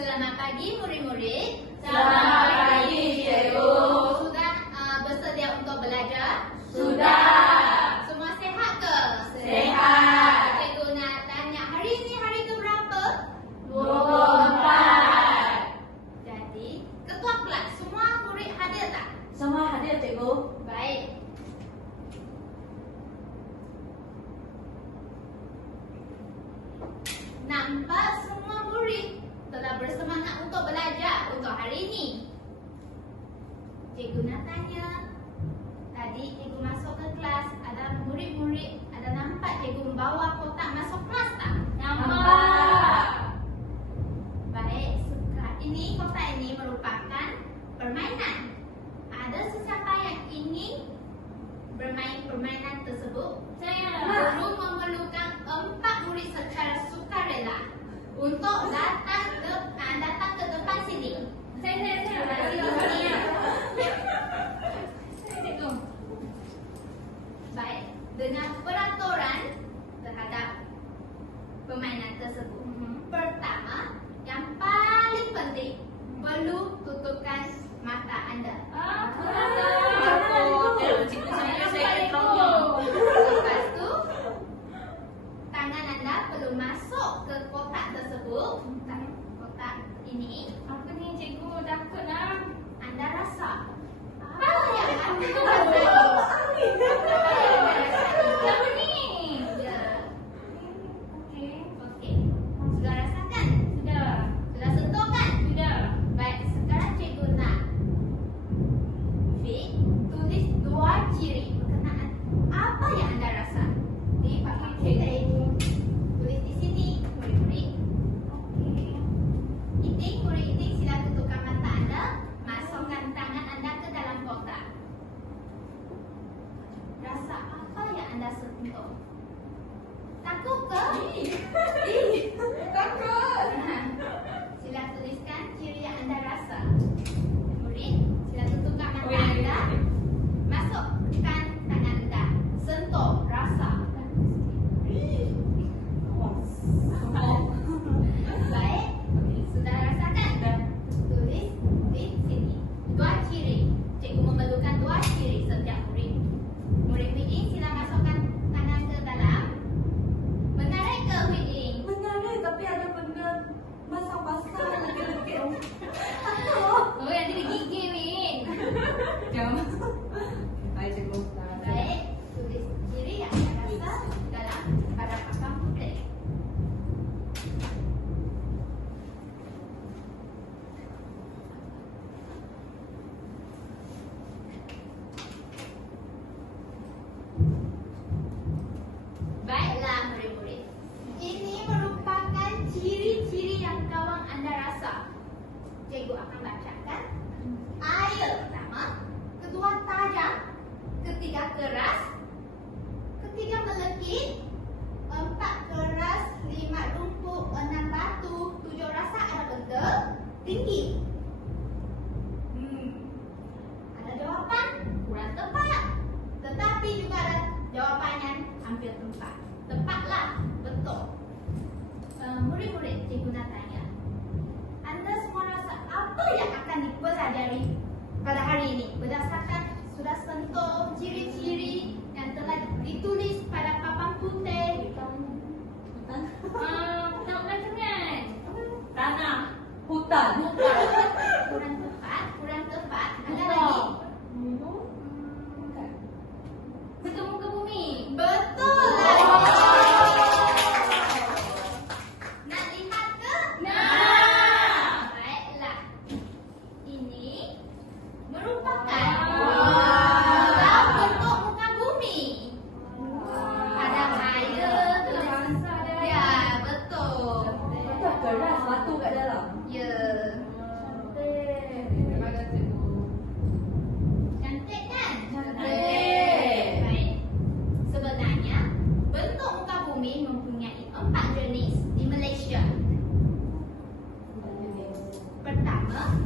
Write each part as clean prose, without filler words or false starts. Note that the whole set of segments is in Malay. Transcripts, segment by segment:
Selamat pagi murid-murid. Selamat pagi, Cikgu. Sudah bersedia untuk belajar? Sudah. Semua sehat ke? Sehat. Cikgu nak tanya, hari ini hari ke berapa? 24. Jadi, ketua kelas semua murid hadir tak? Semua hadir, Cikgu. Baik. Nampak semua murid telah bersemangat untuk belajar untuk hari ini. Cikgu nak tanya, tadi cikgu masuk ke kelas, ada murid-murid, ada nampak cikgu membawa kotak masuk kelas tak? Nampak. Baik, kotak ini merupakan permainan. Ada sesiapa yang ingin bermain permainan tersebut? Saya. Guru memerlukan 4 murid secara sukarela untuk datang ke depan sini. Saya. Cikgu. Baik, dengan peraturan terhadap permainan tersebut. Pertama, yang paling penting, perlu tutupkan mata anda. Cikgu, saya tahu. Lepas tu, tangan anda perlu masuk ke kotak tersebut. Kotak ini, Apa ni, Cikgu? Takut lah. anda rasa apa yang anda rasai? Apa ni? Ya, Okey. okey. Sudah rasakan? Sudah. Sudah sentuh kan? Sudah. Baik, sekarang cikgu nak Fik tulis 2 ciri berkenaan apa yang anda rasa di papan putih. Tulis di sini, murid-murid. Okey. Murid-murid sila tutupkan mata anda, masukkan tangan anda ke dalam kotak. Rasa apa yang anda sentuh? Takut ke? Takut. Sila tuliskan ciri yang anda rasa. Murid, sila tutupkan mata anda. Masukkan tangan anda. Sentuh, rasa. Baik, sudah rasakan? Tulis di sini 2 ciri. Cikgu memerlukan 2 ciri setiap murid. Murid-murid sila masukkan tangan ke dalam. Menarik ke murid? Menarik, tapi ada benda basah-basah lekit-lekit. Oh, nanti digigit Min. Jangan. Baik, Cikgu. Baik, tulis ciri yang anda rasa dalam pada papan putih. Baiklah murid-murid, ini merupakan ciri-ciri yang kawan anda rasa. Cikgu akan bacakan. Air pertama, kedua tajam, ketiga keras, ketiga melekit, 4 keras, 5 rumput, 6 batu, 7 rasa ada benda, tinggi. Ada jawapan kurang tepat, tetapi juga ada jawapan yang hampir tepat. Tepatlah, betul. Murid-murid, cikgu nak tanya, anda semua rasa apa yang akan dipelajari pada hari ini berdasarkan sudah sentuh ciri-ciri yang telah ditulis pada papan putih? Tak belajar. Tanah. Hutan. Kurang tepat. Ada lagi? Betul muka bumi. Betul lagi. Nak lihat ke? Nah. Baiklah. Ini merupakan Wow. bentuk muka bumi. Ada air, ya betul. Betul keras batu kat dalam. Ya. Cantik kan? Cantik. Baik. Sebenarnya bentuk muka bumi mempunyai 4 jenis di Malaysia. Pertama,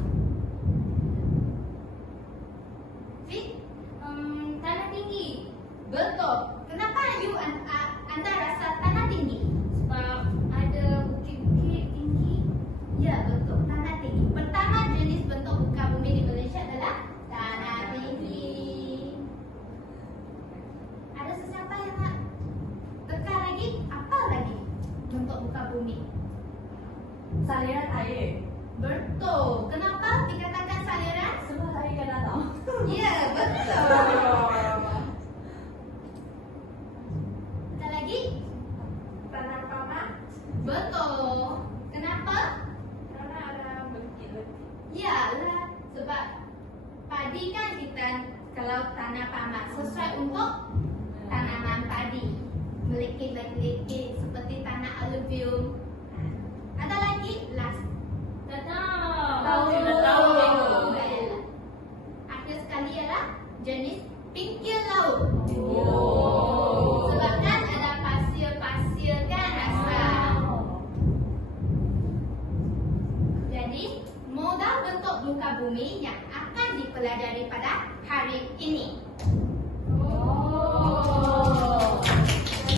tanah tinggi. Betul. Kenapa anda rasa tanah tinggi? Sebab ada bukit-bukit tinggi. Ya betul. bumi? Saliran air. Betul. Kenapa dikatakan saliran? Sebab air kan dalam. Ya, betul. Ada lagi? Tanah pamat. Betul. Kenapa? Karena ada begitu. Ya lah, sebab padi kan kita kalau tanah pamat sesuai untuk tanaman padi, melikit-likit seperti tanah aluvium. Ada lagi? Last. Tahu. Baiklah. Akhir sekali ialah jenis pinggir laut. Sebab kan ada pasir-pasir kan rasa. Jadi modal bentuk muka bumi yang akan dipelajari pada hari ini.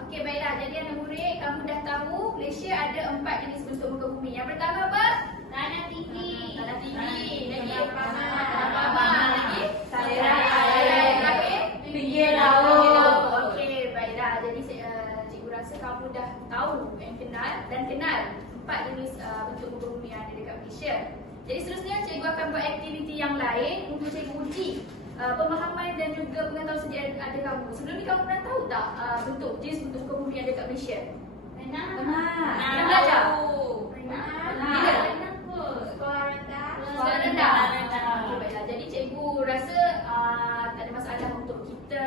Okey, baiklah. Jadi anak murid, kamu dah tahu Malaysia ada 4 jenis bentuk muka bumi. Yang pertama apa? Tanah tinggi. Tanah tinggi. Lagi? Tanah pamat. Lagi? Saliran air. Lagi? Pinggir laut. Okey, baiklah. Jadi cikgu rasa kamu dah tahu dan kenal 4 jenis bentuk muka bumi yang ada dekat Malaysia. Jadi seterusnya cikgu akan buat aktiviti yang lain untuk cikgu uji pemahaman dan juga pengetahuan sedia ada kamu. Sebelum ni kamu pernah tahu tak jenis bentuk muka bumi yang ada dekat Malaysia? Pernah. Pernah belajar? Bila? Sekolah rendah. Sekolah rendah. Okey, baiklah. Jadi cikgu rasa tak ada masalah untuk kita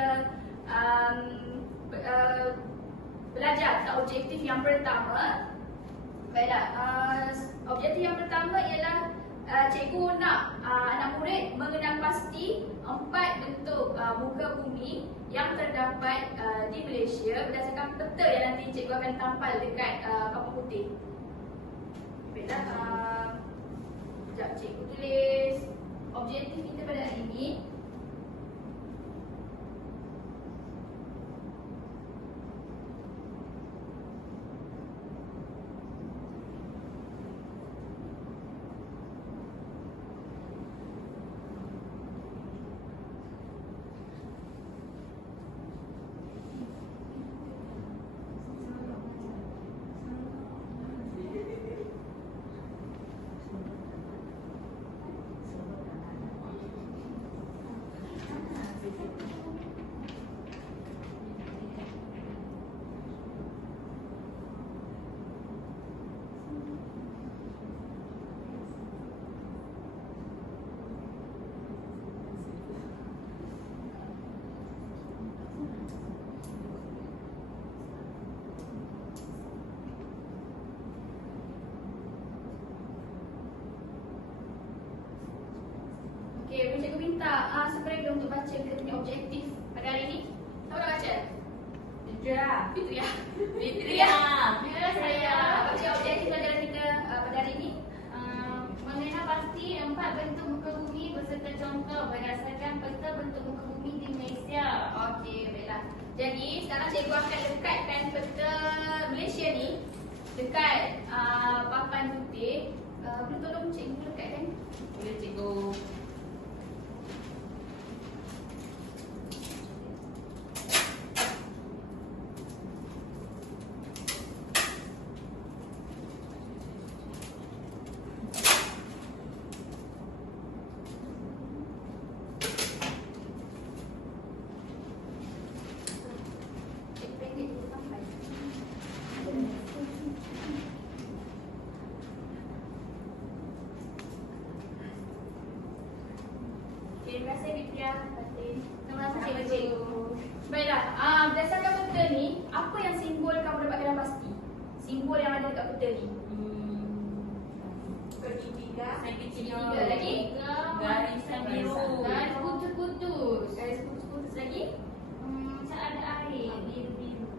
belajar tentang objektif yang pertama. Baiklah, objektif yang pertama ialah cikgu nak anak murid mengenal pasti 4 bentuk muka bumi yang terdapat di Malaysia berdasarkan peta yang nanti cikgu akan tampal dekat papan putih. Baiklah, sekejap cikgu tulis objektif kita pada hari ini. Okey, cikgu minta sebenarnya untuk baca kita punya objektif pada hari ini. Siapa nak baca? Fitria. Fitria. Ya, saya baca objektif pelajaran kita pada hari ini. Mengenal pasti 4 bentuk muka bumi beserta contoh berdasarkan peta bentuk muka bumi di Malaysia. Okey, baiklah. Jadi sekarang cikgu akan lekatkan peta Malaysia ni dekat papan putih. Boleh tolong cikgu lekatkan? Boleh cikgu. Terima kasih Fitria. Terima kasih Cikgu. cikgu. Baiklah, berdasarkan peta ni, apa yang simbol kamu dapatkan dalam pasti? Simbol yang ada dekat peta ni. Segitiga. Segitiga lagi? Garisan biru. Garis putus-putus. Garis putus-putus lagi? Macam ada air biru-biru.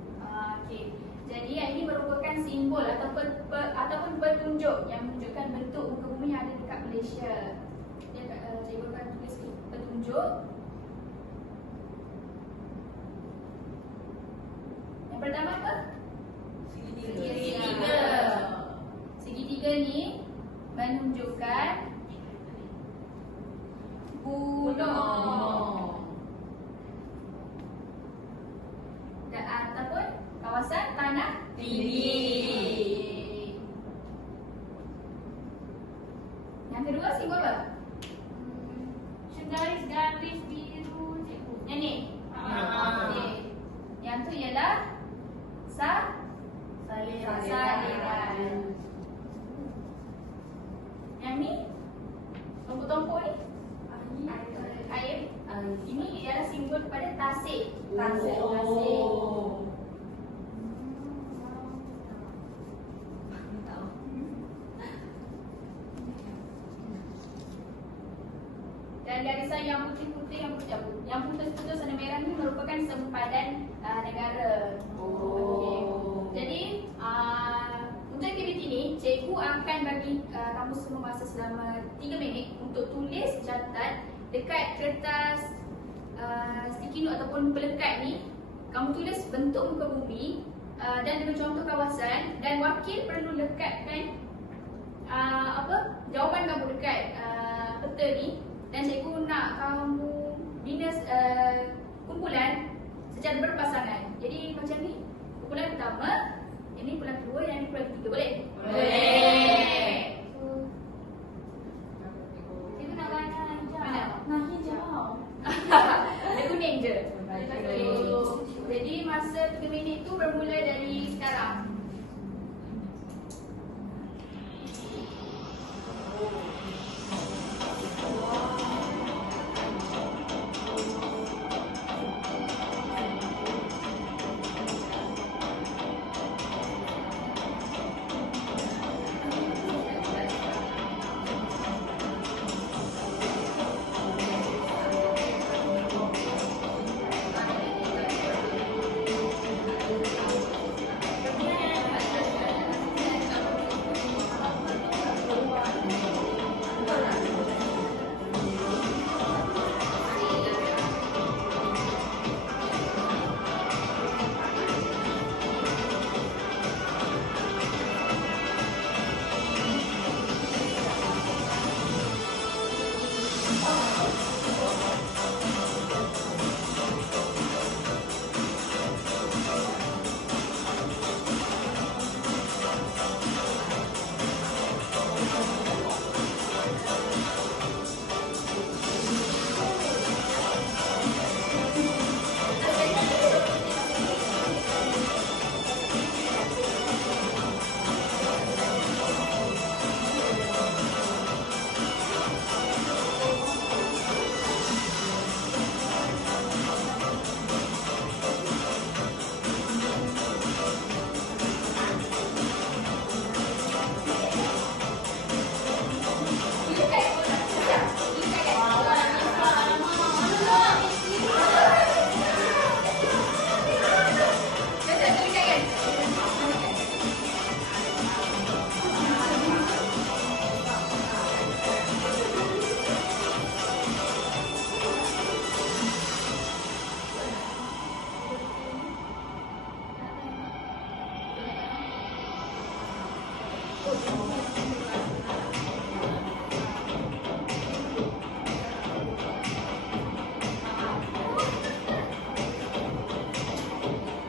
Okey. Jadi yang ini merupakan simbol ataupun petunjuk yang menunjukkan bentuk muka bumi yang ada dekat Malaysia. Cikgu akan tulis petunjuk. Yang pertama apa? Segitiga. Segitiga ni menunjukkan gunung ataupun kawasan tanah tinggi. Yang kedua simbol apa? Garis biru cikgu. Yang ni. Ah. Okey. Yang tu ialah saliran. Yang ni tompok-tompok ni air. Ini ialah simbol kepada tasik. Tasik. Dan garisan yang putih-putih yang putus-putus warna merah ni merupakan sempadan negara. Okey. Jadi untuk aktiviti ni cikgu akan bagi kamu semua masa selama 3 minit untuk tulis catat dekat kertas sticky note ataupun pelekat ni. Kamu tulis bentuk muka bumi dan dengan contoh kawasan, dan wakil perlu lekatkan jawapan kamu dekat peta ni, dan cikgu nak kamu bina kumpulan secara berpasangan. Jadi macam ni, kumpulan pertama, ini kumpulan kedua, yang ini kumpulan ketiga. Boleh? Boleh. Cikgu nak warna hijau. Mana? Nah hijau. Dia kuning je. Okey. Jadi masa 3 minit tu bermula dari sekarang.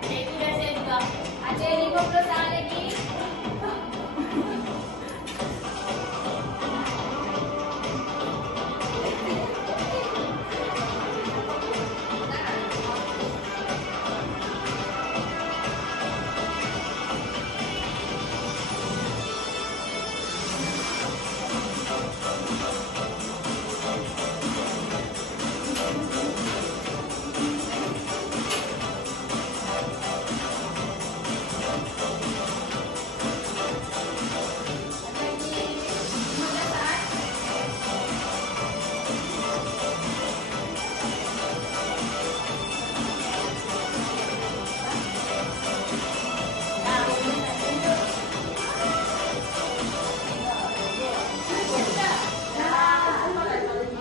Cikgu dah siap juga. Ada 50 saat lagi.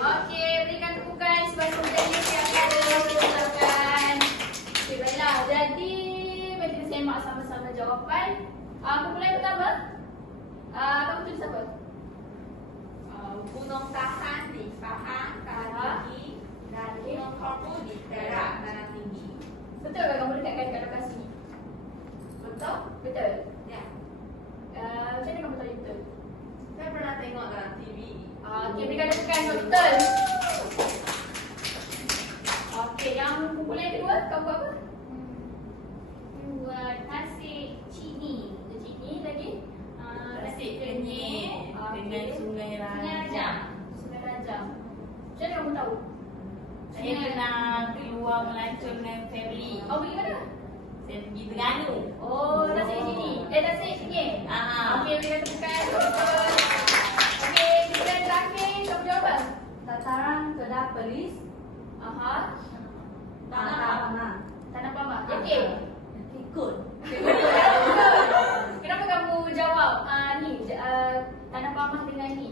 Okey, berikan tepukan sebagai pemberi yang akan dilakukan. Okey, baiklah. Jadi, mari kita semak sama-sama jawapan. Kumpulan pertama, kamu tulis apa? Gunung Tahan di Pahang, Tanah Tinggi, dan Gunung Korfu di Perak, Tanah Tinggi. Betul ke kamu dekatkan dekat lokasi ni? Betul? Betul. Ya. Macam mana kamu tahu betul? Saya pernah tengok dalam TV. Okey, berikan tepukan betul. Okey, yang kumpulan yang kedua, kau buat apa? Buat tasik cini. Cini lagi. Tasik Kenyir dengan Sungai Sungai Rajang. Rajang. Sungai Rajang. Macam mana kamu tahu? Saya pernah keluar melancong dengan family. Kau pergi mana? Saya pergi Terengganu. Oh, tasik sini. Tasik sini. Okey, berikan tepukan. Betul. Okey, kita terakhir. Kamu jawab apa? Dataran Kedah Perlis, Aha. Tanah. Tanah Pama. Yakin? Ikut. Kenapa kamu jawab Tanah Pama dengan ni?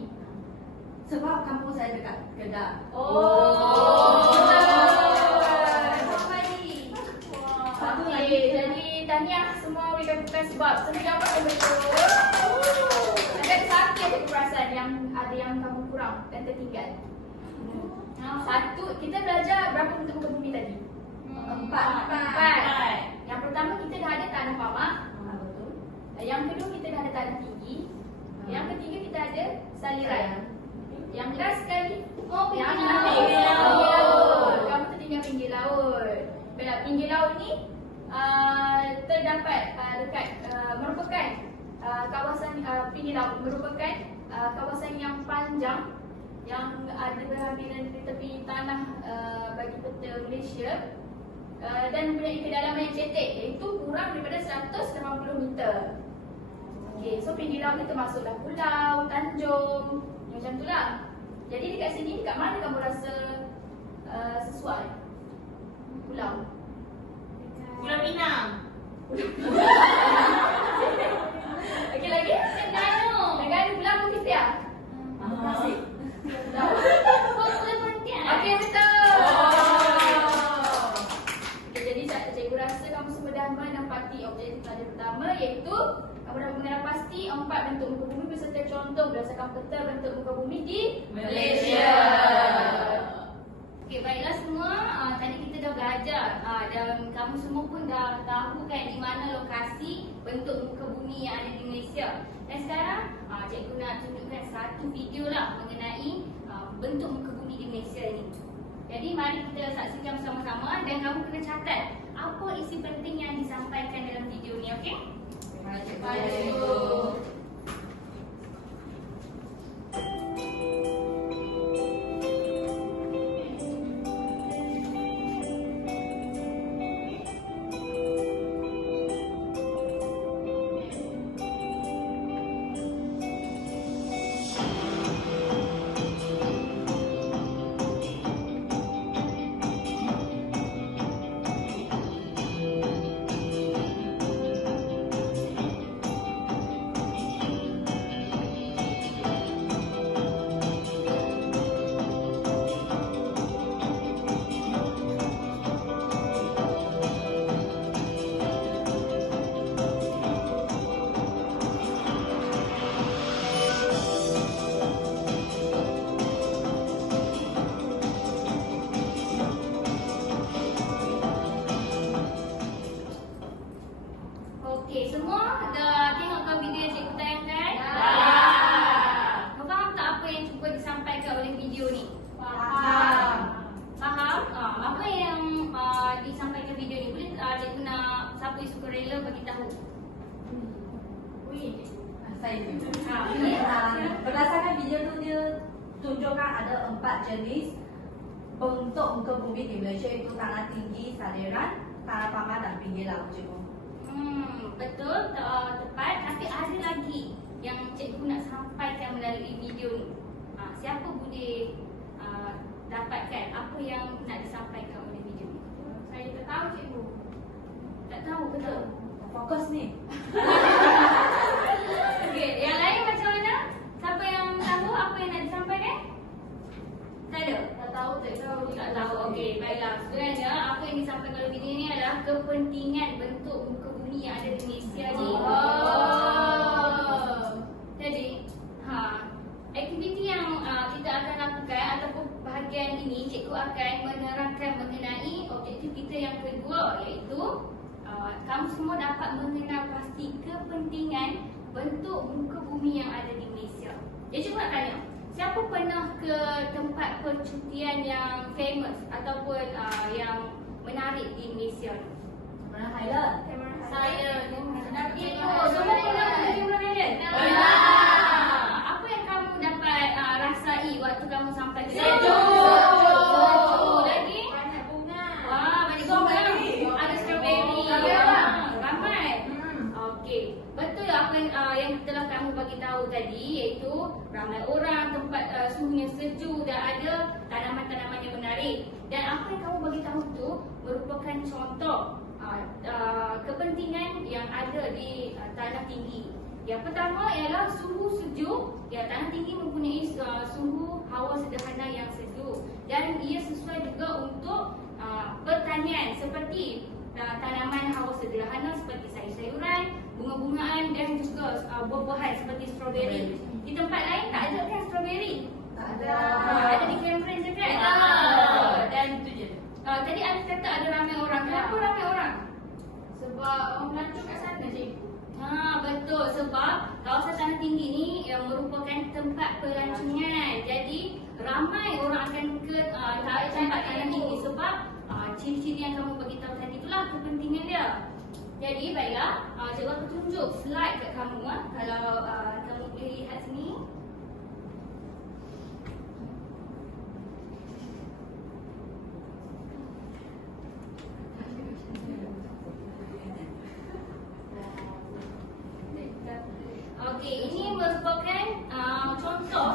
Sebab kampung saya dekat Kedah. Oh. Satu Okey, lagi. jadi tahniah semua berikan bukan sebab semua jawab yang betul. Ada satu yang aku perasan yang ada yang kamu kurang dan tertinggal. Satu, kita belajar berapa bentuk muka bumi tadi? Empat. Yang pertama kita dah ada tanah pamak. Betul. Yang kedua kita dah ada tanah tinggi. Yang ketiga kita ada saliran. Yang last sekali yang Pinggir laut. Kamu tertinggal pinggir laut. Baiklah, pinggir laut ni terdapat dekat merupakan kawasan pinggir laut merupakan kawasan yang panjang yang ada berhampiran di tepi tanah bagi peta Malaysia dan mempunyai kedalaman yang cetek iaitu kurang daripada 180 meter. Okey, so pinggir laut ni termasuklah pulau, tanjung, macam tu lah. Jadi dekat sini, dekat mana kamu rasa sesuai? Pulau. Pulau Pinang. Okey lagi? Terengganu. Terengganu, Pulau Mutiara. Tasik. Pulau Pontianak. Okey, betul. Okey, jadi cikgu rasa kamu semua dah menempati objektif tadi pertama iaitu kamu dapat mengenal pasti 4 bentuk muka bumi beserta contoh berdasarkan peta bentuk muka bumi di Malaysia. Okey, baiklah semua. Tadi kita dah belajar dan kamu semua pun dah tahu kan di mana lokasi bentuk muka bumi yang ada di Malaysia. Dan sekarang cikgu nak tunjukkan satu video lah mengenai bentuk muka bumi di Malaysia ni. Jadi mari kita saksikan bersama-sama dan kamu kena catat apa isi penting yang disampaikan dalam video ni, okey? Terima kasih, Cikgu. Okey, semua dah tengokkan video yang cikgu tayangkan? Kau faham tak apa yang cuba disampaikan oleh video ni? Faham? Apa yang disampaikan video ni? Boleh cikgu nak siapa yang suka rela bagi tahu? Saya juga. Ini Berdasarkan video tu dia tunjukkan ada 4 jenis bentuk muka bumi di Malaysia iaitu tanah tinggi, saliran, tanah pamas dan pinggir laut. Cikgu. betul, tepat. Tapi ada lagi yang cikgu nak sampaikan melalui video ni. Siapa boleh dapatkan apa yang nak disampaikan oleh video ni? Saya tak tahu cikgu. Tak tahu, betul? Fokus ni. Okey, yang lain macam mana? Siapa yang tahu apa yang nak disampaikan? Tak ada? Tak tahu, tak tahu. Tak tahu. Okey, baiklah. Sebenarnya apa yang disampaikan oleh video ni adalah kepentingan bentuk muka bumi yang ada di Malaysia ni. Jadi, aktiviti yang kita akan lakukan ataupun bahagian ini, cikgu akan menerangkan mengenai objektif kita yang kedua iaitu kamu semua dapat mengenal pasti kepentingan bentuk muka bumi yang ada di Malaysia. Jadi cikgu nak tanya, siapa pernah ke tempat percutian yang famous ataupun yang menarik di Malaysia? Cameron Highland. Saya Semua pernah ke Cameron Highland? Pernah. Apa yang kamu dapat rasai waktu kamu sampai ke Sejuk. Sejuk. Lagi? Banyak bunga. Wah, banyak Strawberry. bunga. Ada strawberry. Ya. Ramai. Okey. Betul apa yang telah kamu bagi tahu tadi, iaitu ramai orang, tempat suhunya sejuk dan ada tanaman-tanaman yang menarik. Dan apa yang kamu bagi tahu tu merupakan contoh kepentingan yang ada di tanah tinggi. Yang pertama ialah suhu sejuk. Ya, tanah tinggi mempunyai suhu hawa sederhana yang sejuk dan ia sesuai juga untuk pertanian seperti tanaman hawa sederhana seperti sayur-sayuran, bunga-bungaan dan juga buah-buahan seperti strawberry. Di tempat lain tak ada kan strawberry? Tak ada. Ada di Cameron je kan? Dan Itu je. tadi Alif kata ada ramai orang. Kenapa ramai orang? Sebab orang melancong kat sana, cikgu. Betul, sebab kawasan tanah tinggi ni yang merupakan tempat pelancongan. Jadi ramai orang akan ke tempat tanah tinggi sebab ciri-ciri yang kamu bagi tahu tadi itulah kepentingan dia. Jadi baiklah, cikgu akan tunjuk slide kat kamu kalau kamu boleh lihat sini. Okey, ini merupakan contoh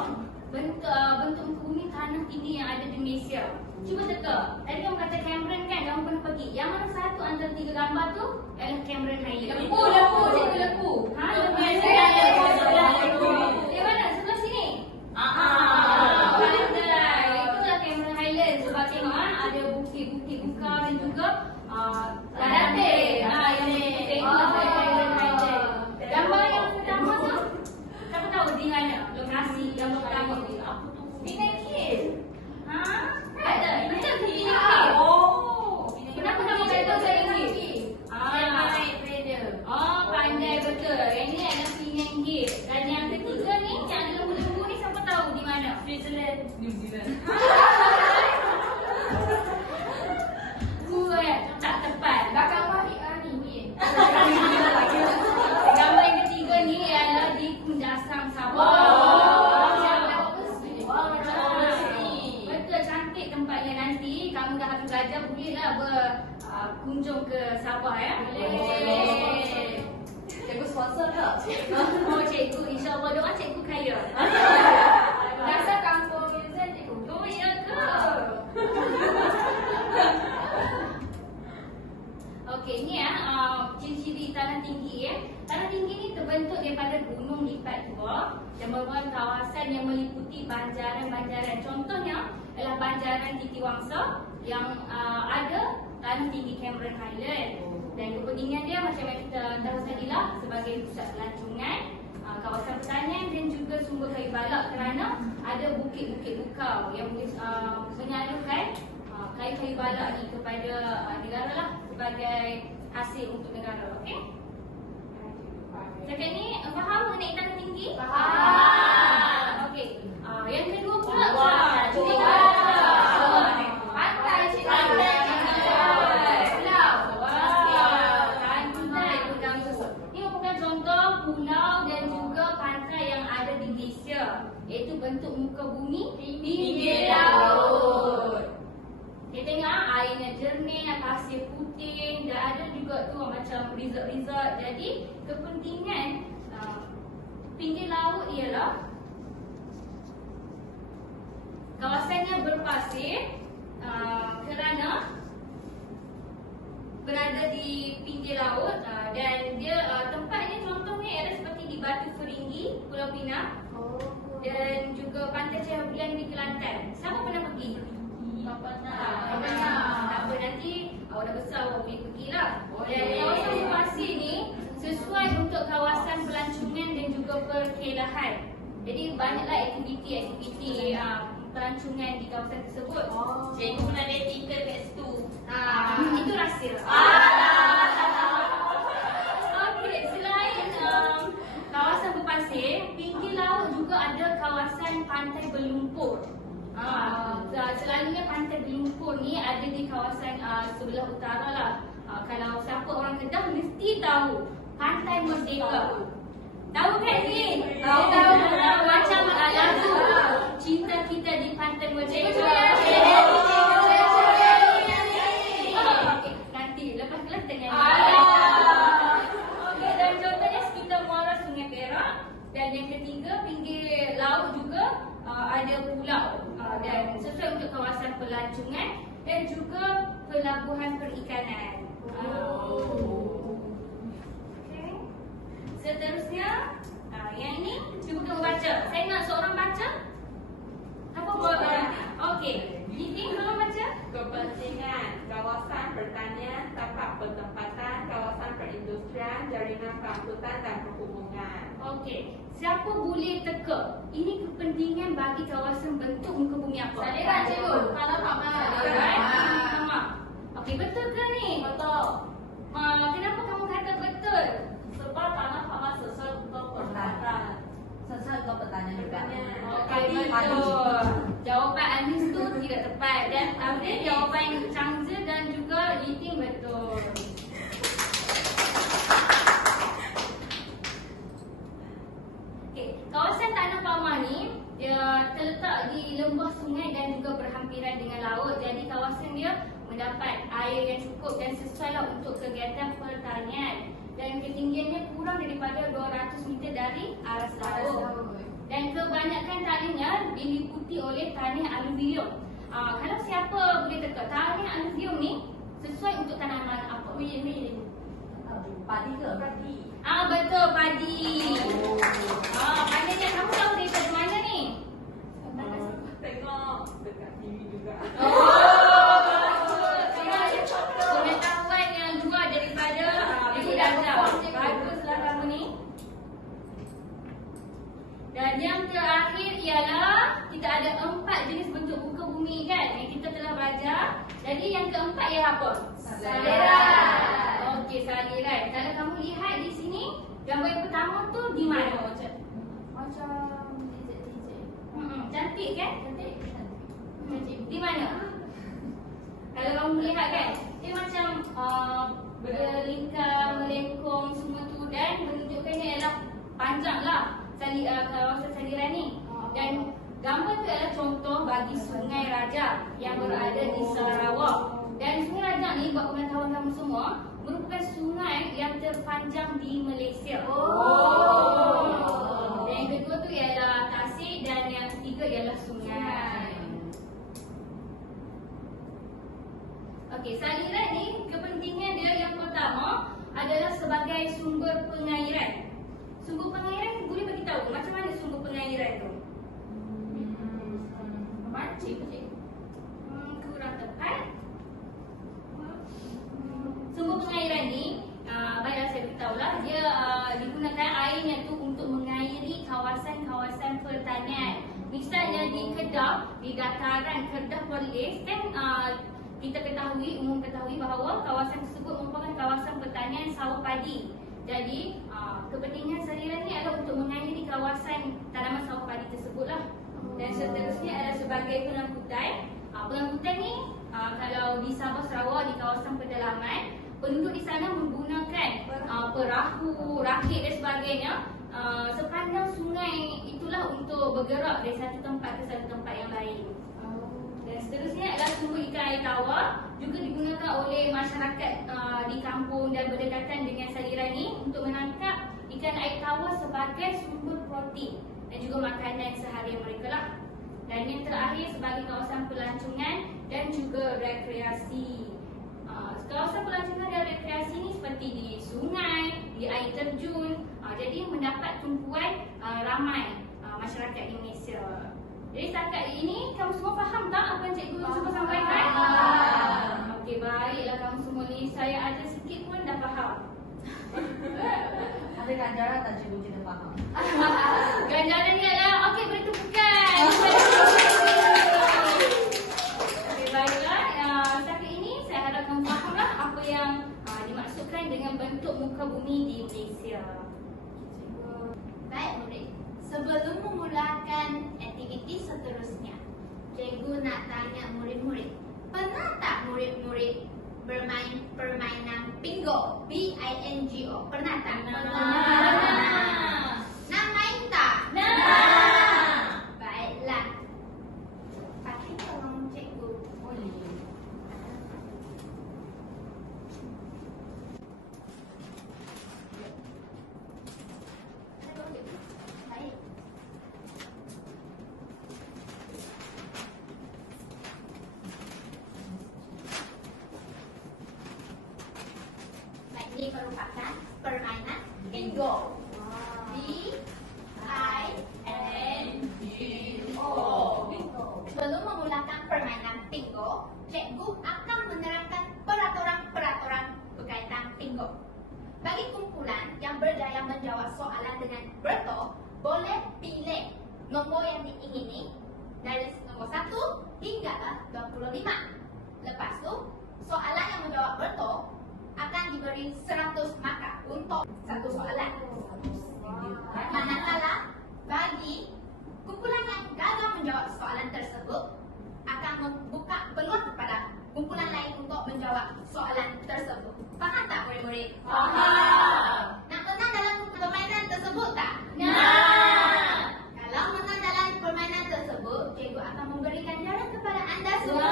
bentuk muka bumi tanah tinggi yang ada di Malaysia. Cuba teka. Tadi kamu kata Cameron kan, kamu pernah pergi. Yang mana satu antara 3 gambar tu ialah Cameron Highland. Lembu, cikgu, lembu. Lembu. Di mana? Sebelah sini? Pandai. Itulah Cameron Highland. Sebab tengok ada bukit-bukit buka dan juga dating. Yang tengok Cameron Highland. Gambar yang pertama tu, siapa tahu di mana lokasi yang pertama tu? Apa tu? Penang Hill. Ada. Betul Penang Hill. Kenapa kamu kata Penang Hill? Saya naik pedal. Pandai betul. Yang ni adalah Penang Hill. Dan yang ketiga ni, yang ada lembu-lembu ni siapa tahu di mana? Switzerland. New Zealand. Tak tepat. Belakang balik ni. Gambar yang ketiga ni ialah di Kundasang, Sabah. Betul, cantik tempatnya. Nanti kamu dah habis belajar, bolehlah berkunjung ke Sabah ya. Boleh. Cikgu sponsor tak? Oh cikgu, insyaAllah doa cikgu kaya. Dasar kampung New Zealand, cikgu. Oh ya ke? Okey, ni ciri-ciri tanah tinggi ya. Tanah tinggi ni terbentuk daripada gunung lipat tua yang merupakan kawasan yang meliputi banjaran-banjaran. Contohnya ialah banjaran Titiwangsa yang ada tanah tinggi Cameron Highland. Dan kepentingan dia macam yang kita tahu tadilah sebagai pusat pelancongan, kawasan pertanian dan juga sumber kayu balak kerana ada bukit-bukit bukau yang boleh menyalurkan kayu-kayu balak ni kepada negara lah sebagai hasil untuk negara. Okey? Setakat ni faham mengenai tanah tinggi? Faham. Okey. Yang kedua pula Cuba. Pantai, cikgu. Pantai. Pulau. Pantai bergambut. Ini merupakan contoh pulau dan juga pantai yang ada di Malaysia, iaitu bentuk muka bumi pinggir laut. Kita tengok airnya jernih, pasir putih dan ada juga tu macam resort-resort. Jadi kepentingan pinggir laut ialah kawasannya berpasir kerana berada di pinggir laut dan dia tempatnya contohnya ialah seperti di Batu Feringgi, Pulau Pinang dan juga Pantai Cahaya Bulan di Kelantan. Siapa pernah pergi? Tak pernah. Tak apa, nanti awak dah besar awak boleh pergilah. Dan kawasan berpasir ni sesuai untuk kawasan pelancongan dan juga perkelahan. Jadi banyaklah aktiviti pelancongan di kawasan tersebut. Cikgu pernah naik tingkat kat situ. Itu rahsia. Okey, selain kawasan berpasir, pinggir laut juga ada kawasan pantai berlumpur. Selalunya pantai berlumpur ni ada di kawasan sebelah utara lah. Kalau siapa orang Kedah mesti tahu Pantai Merdeka. Tahu kan ni? Tahu. Macam lagu Cinta Kita di Pantai Merdeka. Nanti lepas kelas tengah ni. Okey, dan contohnya sekitar muara Sungai Perak. Dan yang ketiga, pinggir laut juga ada pulau. Dan sesuai untuk kawasan pelancongan dan juga pelabuhan perikanan. Okay. Seterusnya, yang ini cuba kamu baca. Saya nak seorang baca. Apa buat? Okey. Gigi tolong baca. Kepentingan kawasan pertanian, tempat penempatan, kawasan perindustrian, jaringan pengangkutan dan perhubungan. Okey. Siapa boleh teka? Ini kepentingan bagi kawasan bentuk muka bumi apa? Saliran cikgu. Tanah paman. Saliran. Okey, betul ke ni? Betul. Kenapa kamu kata betul? Sebab tanah paman sesuai untuk pertanian. Sesuai untuk pertanian juga. Okey, betul. Jawapan Anis tu tidak tepat dan Abdul jawapan Changzi dan juga Yiting betul. Okey, kawasan Tanah Pamar ni dia terletak di lembah sungai dan juga berhampiran dengan laut. Jadi kawasan dia mendapat air yang cukup dan sesuai lah untuk kegiatan pertanian. Dan ketinggiannya kurang daripada 200 meter dari aras laut. Dan kebanyakan tanahnya diliputi oleh tanah aluvinium. Kalau siapa boleh teka, tanah aluvinium ni sesuai untuk tanaman apa? Padi ke? Padi. Betul, padi. Pandainya kamu tahu daripada mana ni? Tengok dekat TV juga. Pengetahuan yang juga daripada Ibu Dazam. Baguslah kamu ni. Dan yang terakhir ialah kita ada 4 jenis bentuk muka bumi kan yang kita telah belajar. Jadi yang keempat ialah apa? Saliran. Okey, saliran. Kalau kamu lihat di sini, gambar yang pertama tu di mana? Macam Cantik kan? cantik. Di mana? Kalau kamu lihat kan, dia macam berlingkar, melengkung semua tu dan menunjukkannya ialah panjang lah kawasan saliran ni. Dan gambar tu adalah contoh bagi Sungai Raja yang berada di Sarawak. Dan Sungai Raja ni buat pengetahuan kamu semua merupakan sungai yang terpanjang di Malaysia. Dan yang kedua tu ialah tasik dan yang ketiga ialah sungai. Okey, saliran ni kepentingan dia yang pertama adalah sebagai sumber pengairan. Sumber pengairan boleh bagi tahu macam mana sumber pengairan tu? Memancing. Kurang tepat. Sumber pengairan ni, baiklah saya beritahulah, dia digunakan airnya tu untuk mengairi kawasan-kawasan pertanian. Misalnya di Kedah, di dataran Kedah Perlis kan kita umum ketahui bahawa kawasan tersebut merupakan kawasan pertanian sawah padi. Jadi kepentingan saliran ni adalah untuk mengairi kawasan tanaman sawah padi tersebutlah. Dan seterusnya adalah sebagai pengangkutan. Pengangkutan ni kalau di Sabah Sarawak di kawasan pedalaman, penduduk di sana menggunakan perahu, rakit dan sebagainya sepanjang sungai itulah untuk bergerak dari satu tempat ke satu tempat yang lain. Dan seterusnya adalah sumber ikan air tawar juga digunakan oleh masyarakat di kampung dan berdekatan dengan saliran ini untuk menangkap ikan air tawar sebagai sumber protein dan juga makanan seharian mereka lah. Dan yang terakhir sebagai kawasan pelancongan dan juga rekreasi. Kawasan pelancongan dan rekreasi ni seperti di sungai, di air terjun, jadi mendapat tumpuan ramai masyarakat di Malaysia. Jadi setakat ini kamu semua faham tak apa yang cikgu cuba sampaikan? Okey, baiklah kamu semua ni. Saya ada sikit pun dah faham. Ada ganjaran tak cikgu kita faham? Ganjaran ni adalah okey, beri tepukan. Okey, baiklah. Setakat ini saya harap kamu fahamlah apa yang dimaksudkan dengan bentuk muka bumi di Malaysia. Baik murid, sebelum memulakan aktiviti Ini merupakan permainan bingo. B-I-N-G-O. Sebelum memulakan permainan bingo, cikgu akan menerangkan peraturan-peraturan berkaitan bingo. Bagi kumpulan yang berjaya menjawab soalan dengan betul, boleh pilih nombor yang diingini dari nombor 1 hingga 25. Lepas tu, soalan yang menjawab betul akan diberi 100 markah untuk satu soalan. Manakala bagi kumpulan yang gagal menjawab soalan tersebut akan membuka peluang kepada kumpulan lain untuk menjawab soalan tersebut. Faham tak murid-murid? Faham. Nak menang dalam permainan tersebut tak? Nak. Kalau menang dalam permainan tersebut, cikgu akan memberikan jaran kepada anda semua.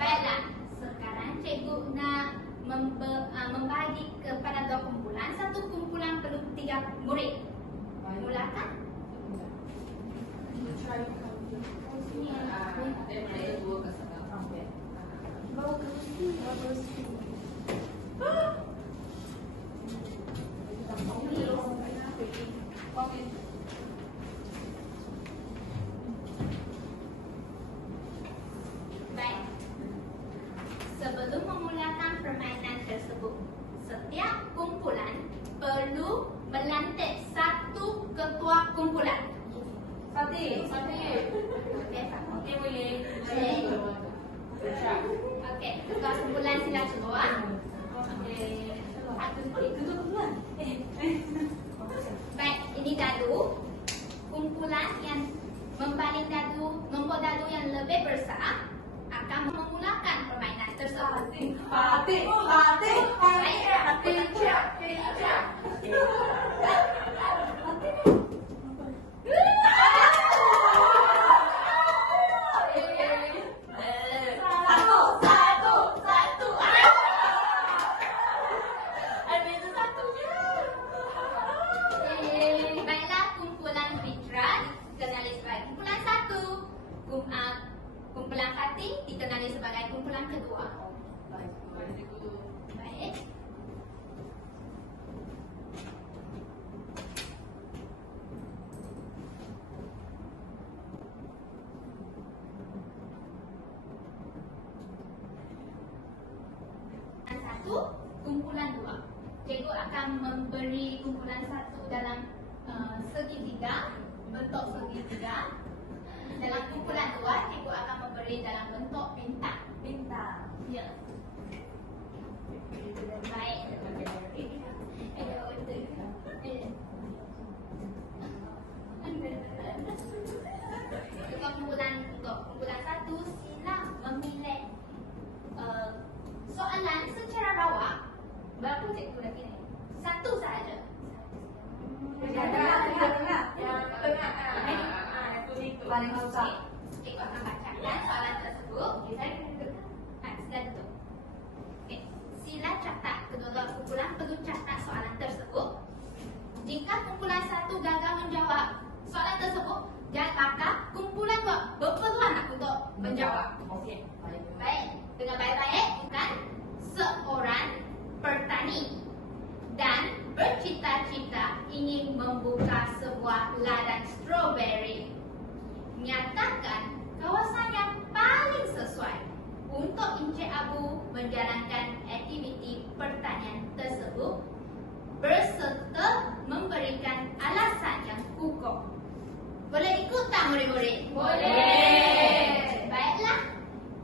Baiklah, sekarang cikgu nak membagi kepada dua kumpulan. Satu kumpulan perlu 3 murid. Mulakan. Baik. Sebelum memulakan permainan tersebut, setiap kumpulan perlu melantik satu ketua kumpulan. Fatih. Okey, boleh. Okey, ketua kumpulan sila keluar. Okey. Baik, ini dadu. Kumpulan yang membaling dadu, nombor dadu yang lebih besar akan memulakan permainan tersebut. Fatih. Baiklah, kumpulan Fitra dikenali sebagai kumpulan 1. Kumpulan Fatih dikenali sebagai kumpulan kedua. Baik. Kumpulan 2. Cikgu akan memberi kumpulan 1 dalam segitiga, bentuk segitiga. Dalam kumpulan 2, cikgu akan memberi dalam bentuk bintang. Ya. Baik. Untuk kumpulan 1, sila memilih soalan secara rawak. Berapa cikgu dah kira? 1 sahaja. Paling susah. Cikgu akan bacakan soalan tersebut. Sila tutup. Sila catat. Kedua-dua kumpulan perlu catat soalan tersebut. Jika kumpulan 1 gagal menjawab soalan tersebut, maka kumpulan 2 berpeluang untuk menjawab. Baik. Dengan baik-baik, bukan seorang petani dan bercita-cita ingin membuka sebuah ladang stroberi. Nyatakan kawasan yang paling sesuai untuk Encik Abu menjalankan aktiviti pertanian tersebut berserta memberikan alasan yang kukuh. Boleh ikut tak murid-murid? Boleh. Baiklah,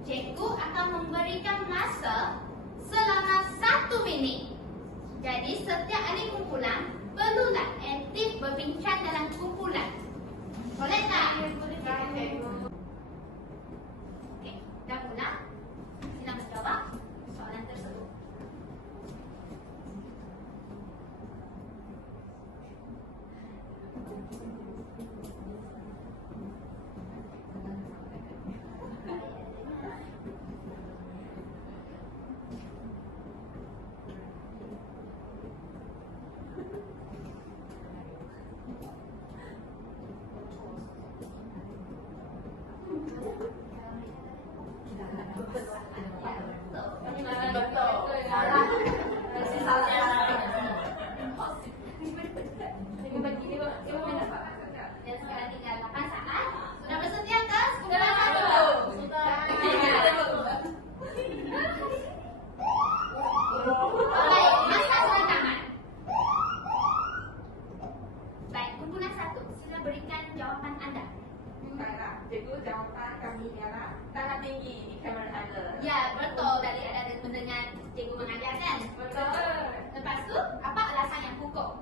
cikgu akan memberikan masa selama 1 minit. Jadi setiap ahli kumpulan perlulah aktif berbincang dalam kumpulan. Boleh tak? Okey, dah mula. Sila menjawab soalan tersebut. jawapan anda? Baiklah, cikgu, jawapan kami ialah tanah tinggi di Cameron Highland. Ya, betul. Tadi ada mendengar cikgu mengajar kan? Betul. Lepas tu, apa alasan yang kukuh?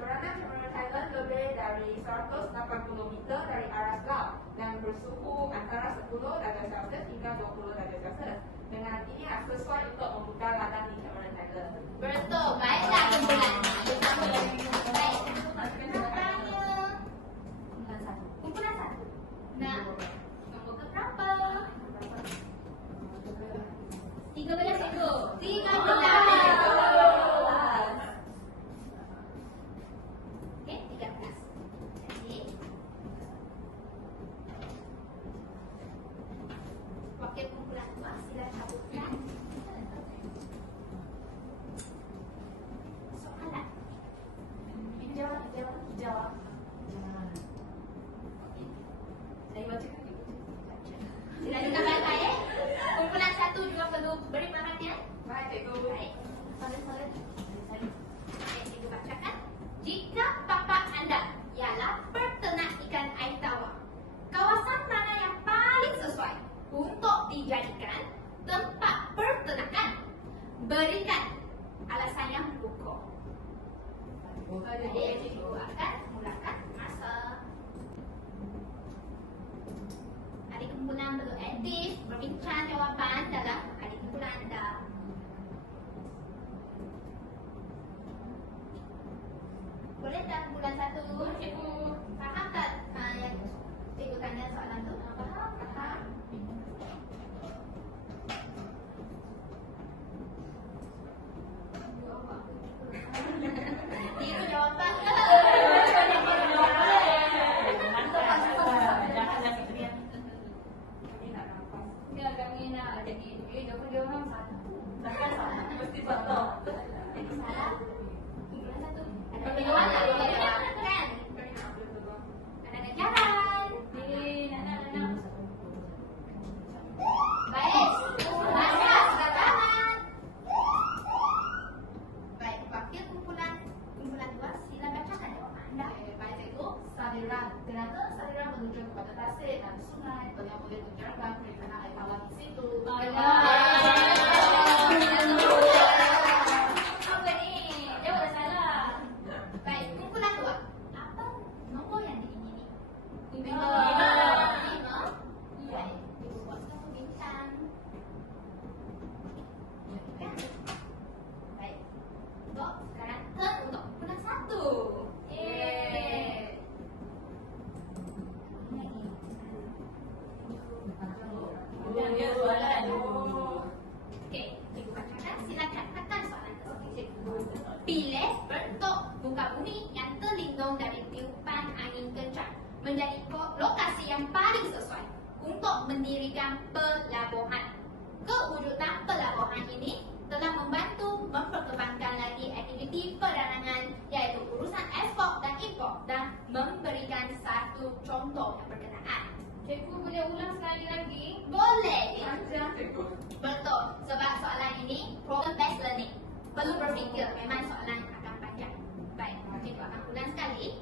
Kerana Cameron Highland lebih dari 180 meter dari aras laut dan bersuhu antara 10 darjah Celsius hingga 20 darjah Celsius. Dengan ini sesuai untuk membuka ladang di Cameron Highland. Betul. Baiklah kumpulan. Bersama dengan baik. Nampaknya kumpulan satu. Nah, nombor keberapa? 13 cikgu. 13. Okey, 13. Jadi, wakil kumpulan dua sila cabutkan soalan. Jawab. Saya bacakan dulu. Sila juga baca ya. Kumpulan satu juga perlu beri perhatian. Baik, cikgu. Baik. Soalan-soalan. Okey, cikgu bacakan. Jika tapak anda ialah peternak ikan air tawar, kawasan mana yang paling sesuai untuk dijadikan tempat peternakan? Berikan alasan yang kukuh. Jadi, cikgu akan mulakan masa. Adik kumpulan perlu aktif berbincang jawapan dalam adik kumpulan anda. Boleh tak kumpulan satu? Cikgu. Faham tak yang cikgu tanya soalan tu? Faham? Faham. Dia jawapan ke? Ya, kami nak jadi jawapan satu. Mesti betul. Jadi salah. Kumpulan satu. Ada peluang tak? Kan? Ada kejaran. Baik. Masa sudah tamat. Baik, wakil kumpulan dua sila bacakan jawapan anda. Baik, cikgu. Saliran. Ternyata saliran menuju kepada tasik dan sungai yang boleh menjaga perikanan air tawar di situ. Apa ni? Jawab salah. Baik, kumpulan dua. Apa nombor yang diingini? Lima. Lima. Baik, ibu buat satu bintang. Kan? Baik. Untuk sekarang turn untuk kumpulan satu. Yeay. Okey, cikgu bacakan. Silakan tekan soalan tersebut, cikgu. Pilih bentuk muka bumi yang terlindung dari tiupan angin kencang menjadi lokasi yang paling sesuai untuk mendirikan pelabuhan. Kewujudan pelabuhan ini telah membantu memperkembangkan lagi aktiviti perdagangan iaitu urusan ekspor dan impor dan memberikan satu contoh yang berkenaan. Cikgu boleh ulang sekali lagi? Boleh. Panjang, cikgu. Betul, sebab soalan ini problem based learning. Perlu berfikir, memang soalan akan panjang. Baik, cikgu akan ulang sekali.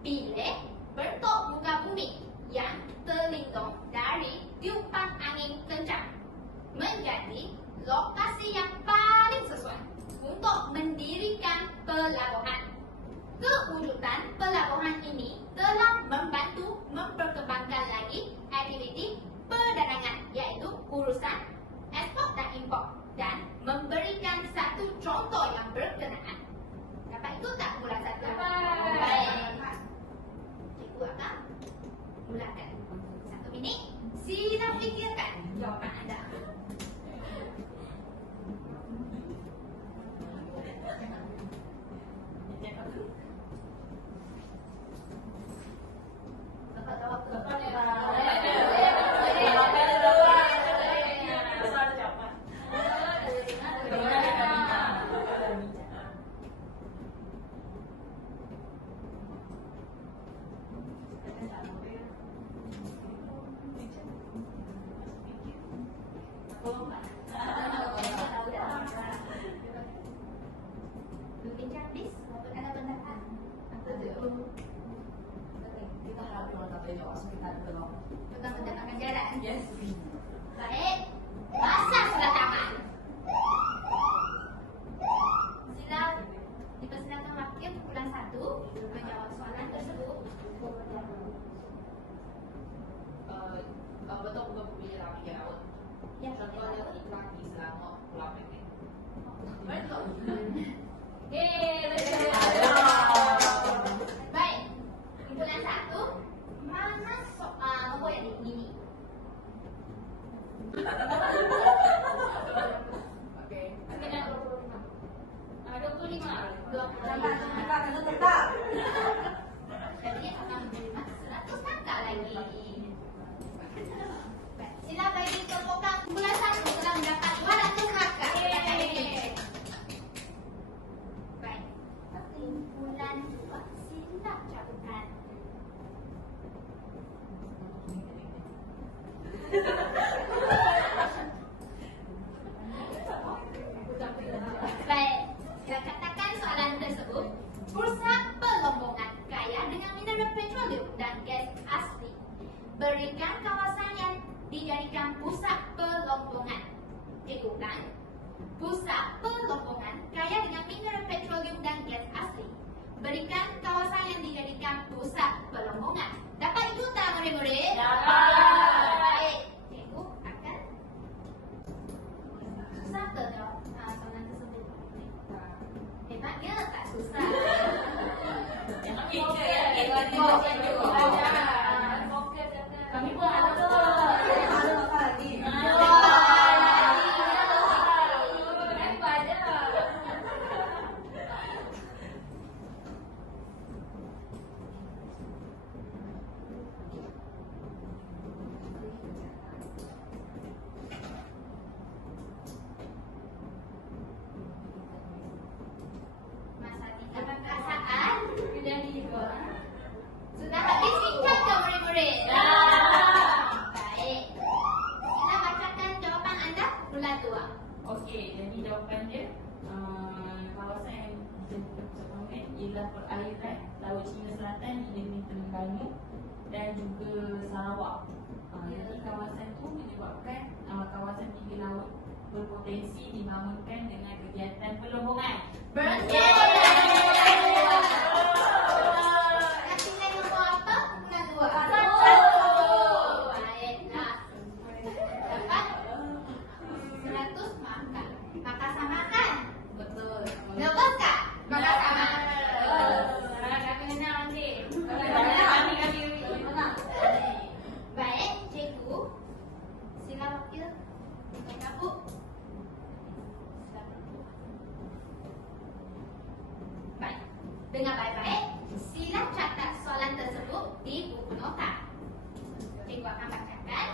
Pilih bentuk muka bumi yang terlindung dari tiupan angin kencang menjadi lokasi yang paling sesuai untuk mendirikan pelabuhan. Kewujudan pelabuhan ini telah membantu memperkembangkan lagi aktiviti perdagangan iaitu urusan ekspor dan impor dan memberikan satu contoh yang berkenaan. Dapat itu tak kumpulan satu? Dapat. Baik. Cikgu akan mulakan. 1 minit. Sila fikirkan jawapan anda. Dapat jawab tu. Yes. Baik. Masa sudah tamat. Sila dipersilakan wakil kumpulan 1 menjawab soalan tersebut. Betul bukan bumi dalam pinggir laut. Ya, Contohnya ikan di Selangor, Pulau Pendek. betul. Betul. Baik. Kumpulan 1, mana soal nombor yang ini? Okey. Okey, dah 25. Cepat kena tetap. Jadi akan menerima 100 angka lagi. Baik, sila bagi kelompok kumpulan 1 telah mendapat 200 angka. Baik, kumpulan 2 sila cabutan. Baik, sila katakan soalan tersebut. Bursa Pelombongan kaya dengan mineral petroleum dan gas asli. Berikan kawasan yang dijadikan pusat pelombongan. Cikgu ulang. Pusat pelombongan kaya dengan mineral petroleum dan gas asli. Berikan kawasan yang dijadikan pusat pelombongan. Dapat ikut tak murid-murid? Dapat. Baik, cikgu akan susah ke jawab soalan tersebut? Hebatnya tak susah. Kami pun ada tu. Ada apa lagi? Masa tidak perasaan Sudah dibuat. sudah habis bincang ke murid-murid? Dah. Baik. Sila bacakan jawapan anda bulan 2. Okey, jadi jawapan dia kawasan yang dijadikan pusat pelombongan ialah perairan Laut Cina Selatan di negeri Terengganu dan juga Sarawak. Jadi kawasan itu menyebabkan kawasan pinggir laut berpotensi dibangunkan dengan kegiatan pelombongan. Betul. Nanti saya nombor apa? Bulan 2. Baiklah. Dapat 100 makan. Maka samakan. Betul. Betul tak? Maka samakan. Kami kenal nanti. Mana? Baik, cikgu. Sila wakil. Kamu. Baik. Dengar baik-baik. Sila catat soalan tersebut di buku nota. Cikgu akan bacakan.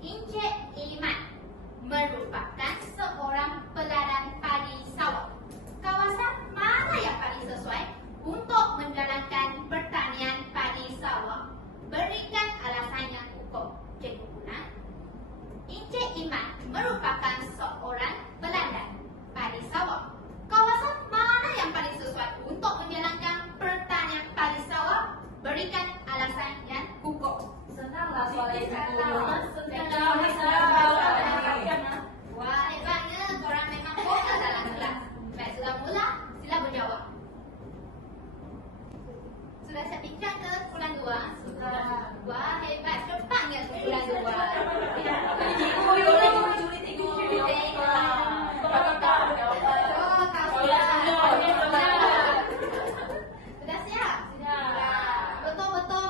Encik Iman merupakan seorang peladang padi sawah. Kawasan mana yang paling sesuai untuk menjalankan pertanian padi sawah? Berikan alasan yang kukuh. Cikgu ulang. Encik Iman merupakan seorang peladang padi sawah. Kawasan mana yang paling sesuai untuk menjalankan pertanian padi sawah? Berikan alasan yang kukuh. Senanglah soalan itu. Wah, hebatnya korang memang fokus dalam kelas. Baik, sudah mula, sila menjawab. Sudah siap bincang ke bulan 2? Sudah. Wah, hebat. Cepatnya ke bulan 2. Sudah siap? Betul-betul.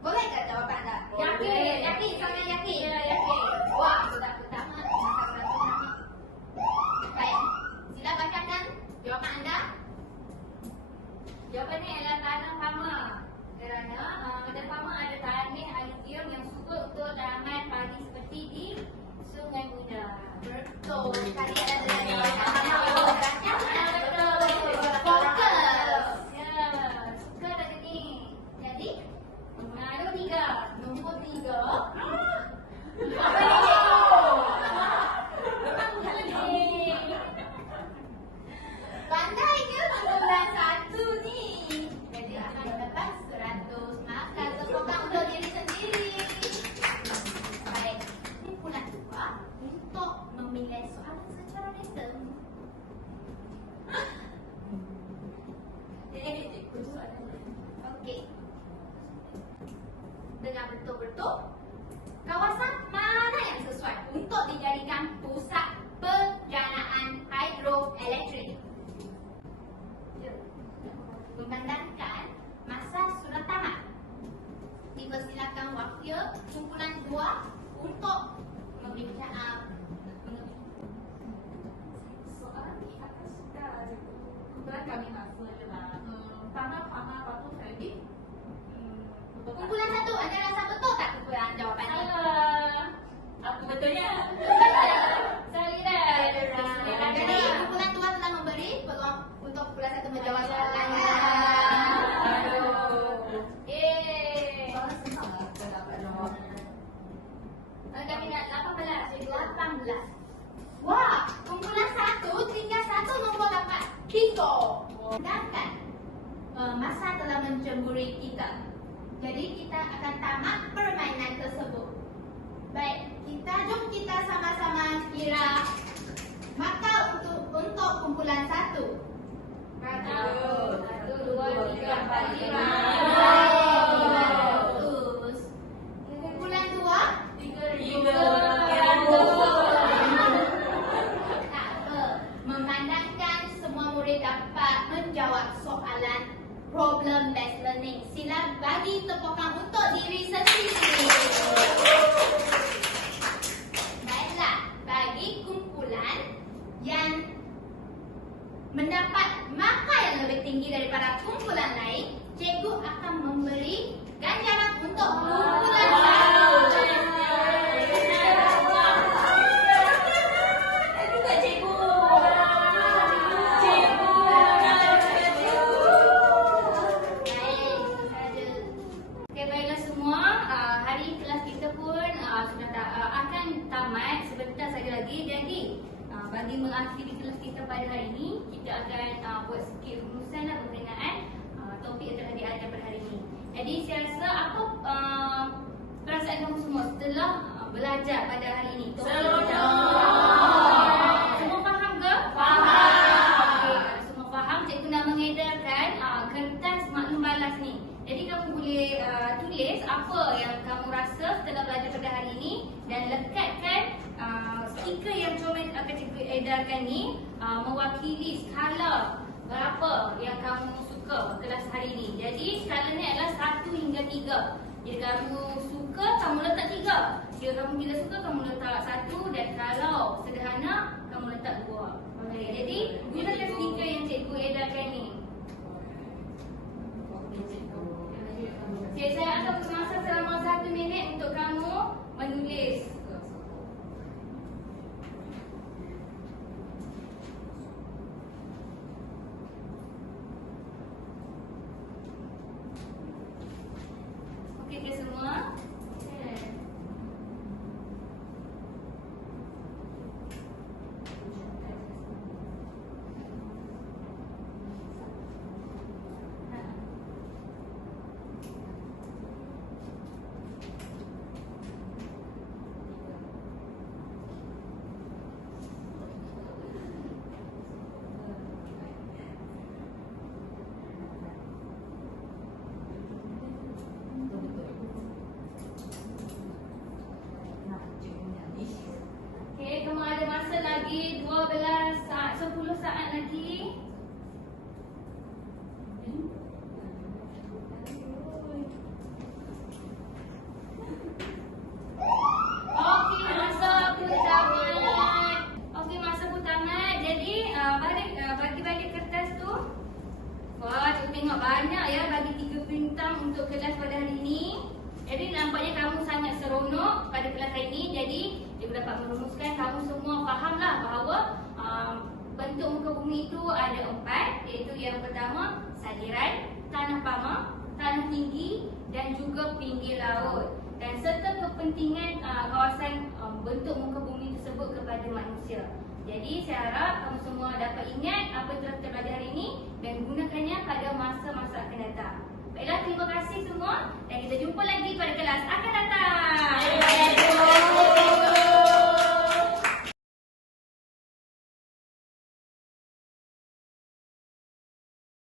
Boleh tak jawapan anda? Yakin. Yakin, sangat yakin. Ya, yakin. Wah, sudah pertama. Baik, sila bacakan jawapan anda. Jawapannya ialah tanah fama. Kerana pada fama ada tanah alluvium yang subur untuk tanaman padi seperti di Sungai Bunda. Betul. Tadi ada jawapan. Betul. Fokus. Ya, suka dah ni. Jadi, Nombor 3. nombor 3. Pandainya kumpulan 1 ni. Jadi akan dapat 100 makan sesuatu untuk diri sendiri. Baik, handsome. Okey. Dengar betul-betul. Kawasan mana yang sesuai untuk dijadikan pusat perjanaan hidroelektrik? Memandangkan masa sudah tamat. Dipersilakan wakil kumpulan 2 untuk membincang. Soalan di atas sudah ada. Kebetulan kami masa adalah tanah panah batu ferdi. Kumpulan 1, anda rasa betul tak kumpulan jawapan ini? Apa betulnya? Jadi kumpulan 2 telah memberi peluang untuk kumpulan 1 menjawab soalannya. Soalan senang lah kita dapat jawab. Kami nak 18. Wah, kumpulan 1 tinggal 1 nombor dapat bingo. Sedangkan masa telah mencemburi kita. Jadi kita akan tamat permainan tersebut. Baik, jom kita sama-sama kira maka untuk kumpulan 1. 1, 2, 3, 4, 5. Bagus. Kumpulan 2. 3. Tak apa. Memandangkan semua murid dapat menjawab soalan problem based learning. Sila bagi tepukan untuk diri sendiri. Baiklah, bagi kumpulan yang mendapat markah yang lebih tinggi daripada kumpulan lain, cikgu akan memberi ganjaran untuk kumpulan 1. Okey, baiklah semua. Hari ini kelas kita pun sudah akan tamat sebentar saja lagi. Jadi, bagi mengakhiri kelas kita pada hari ini, kita akan buat sikit rumusan berkenaan topik yang telah diajar pada hari ini. Jadi, saya rasa apa perasaan kamu semua setelah belajar pada hari ini? Semua faham ke? Okey, semua faham. Cikgu nak mengedarkan kertas maklum balas ni. Jadi kamu boleh tulis apa yang kamu rasa setelah belajar pada hari ini dan lekatkan stiker yang comel akan cikgu edarkan ni mewakili skala berapa yang kamu suka kelas hari ini. Jadi skala ni adalah 1 hingga 3. Jika kamu suka, kamu letak 3. Jika kamu bila suka, kamu letak 1. Dan kalau sederhana, kamu letak 2. Okay, jadi gunakan stiker yang cikgu edarkan ni. Okay, saya akan beri masa selama 1 minit untuk kamu menulis. Okey ke semua? Okey, kamu ada masa lagi 12 saat, 10 saat lagi. Okey, masa pun tamat. Okey, masa pun tamat. Jadi, bagi-bagi kertas tu. Wah, cikgu tengok banyak ya bagi 3 bintang untuk kelas pada hari ini. Jadi nampaknya kamu sangat seronok pada kelas hari ini. Jadi cikgu dapat merumuskan kamu semua fahamlah bahawa bentuk muka bumi itu ada 4, iaitu yang pertama saliran, tanah pama, tanah tinggi dan juga pinggir laut. Dan serta kepentingan kawasan bentuk muka bumi tersebut kepada manusia. Jadi saya harap kamu semua dapat ingat apa yang telah kita belajar hari ini dan gunakannya pada masa-masa akan datang. Baiklah, terima kasih semua dan kita jumpa lagi pada kelas akan